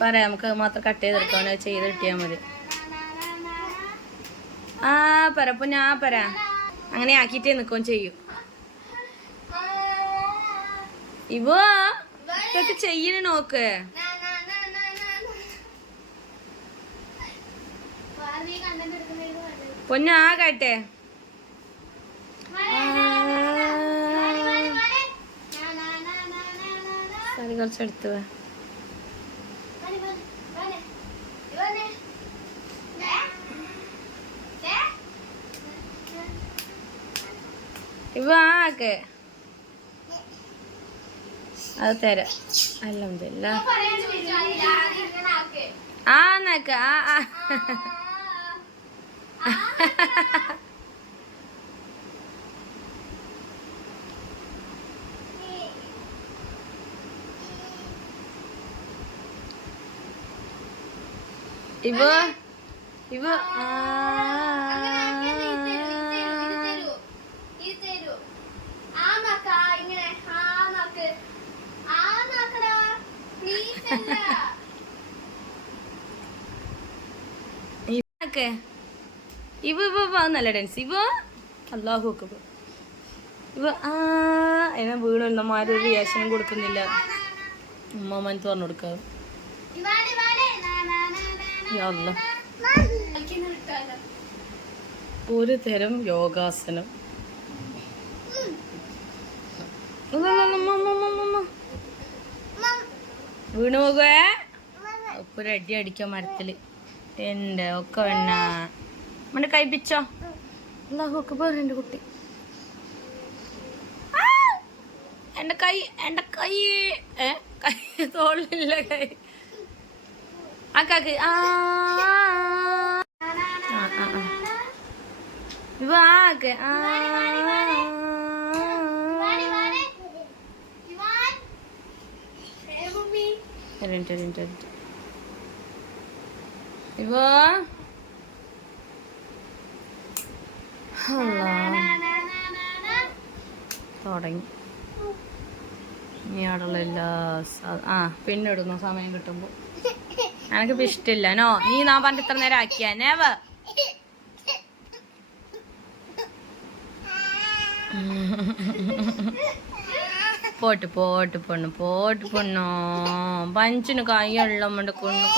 പറയാം, നമുക്ക് മാത്രം കട്ട് ചെയ്തെടുക്കാൻ ചെയ്ത് കിട്ടിയാൽ മതി. ആ പറ പൊന്നു, ആ പറ. അങ്ങനെ ആക്കിയിട്ടേ നിൽക്കുകയും ചെയ്യും. ഇവോ ഇതൊക്കെ ചെയ്യണ നോക്ക്. പൊന്നു ആ കേട്ടെ. അത് കുറച്ചെടുത്ത് വേ. ഇവ ആക്ക് അത് തരാം. അൽഹംദുലില്ലാ. ആ നാക്ക് ആ ആ ഇവ ഇവ ആ ഇവ ഇവ നല്ല ഡാൻസ്. ഇവ അല്ലാഹു അക്ബർ. ഇവ ആ എന്നെ വീണമാര് റിയാക്ഷനും കൊടുക്കുന്നില്ല. ഉമ്മമ്മൻ തുറന്നു കൊടുക്കാറ്. ഒരു തരം യോഗാസനം. വീണു പോകുവേ. ഇപ്പൊ ഒരു അടി അടിക്കാൻ മരത്തില്. എന്റെ ഒക്കെ വേണ മണ്ണ് കഴിപ്പിച്ചോ. അല്ലാഹു അക്ബർ. എന്റെ കുട്ടി, എന്റെ കൈ, എന്റെ കൈ കൈ തോളില്ല കൈ ആക്കാക്ക്. ആ ഇവ ആക്ക് ആ ഇവ തുടങ്ങി. ഇനി അവിടെയുള്ള എല്ലാ പിന്നെ ഇടുന്നു സമയം കിട്ടുമ്പോ. എനിക്കിപ്പോ ഇഷ്ടമില്ല. നോ, നീ നാ പറഞ്ഞിട്ട് ഇത്ര നേരം ആക്കിയാ നേവ. പോട്ട് പോട്ട് പൊണ്ണു, പോട്ട് പൊണ്ണോ. പഞ്ചിന് കൈയുള്ളമ്മണ്ട് കൊണ്ണു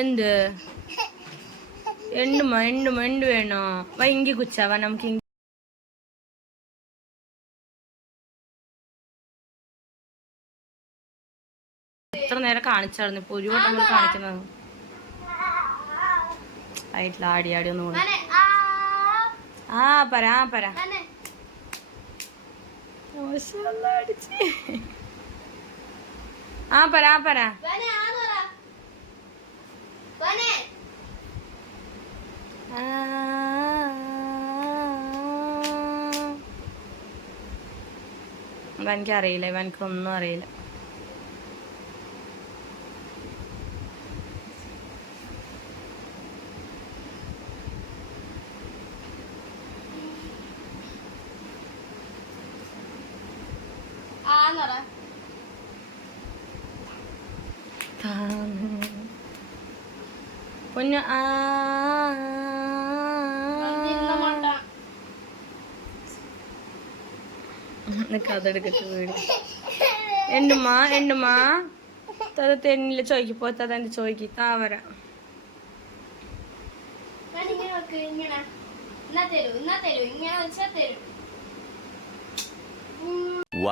എന്ത് എന്ത് വേണോ? വൈകി കുച്ചാവാ നമുക്ക്. എത്ര നേരം കാണിച്ചായിരുന്നു. ഇപ്പൊ ഒരു വട്ടം കാണിക്കുന്നത് ആയിട്ടില്ല. ആടി ആടി ഒന്ന് കൂടി. ആ പറ ആ പറ. ആ പറ ആ പറ. എനിക്കറിയില്ല. എനിക്കൊന്നും അറിയില്ല. പൊന്നു ആ അതെടുക്കട്ടെ വീട്. എണ്ണുമാ തത തെന്നില്ല ചോദിക്കപ്പോ തതെന്റെ ചോദിക്ക് താവര.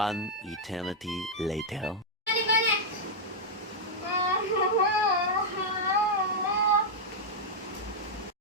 One eternity later.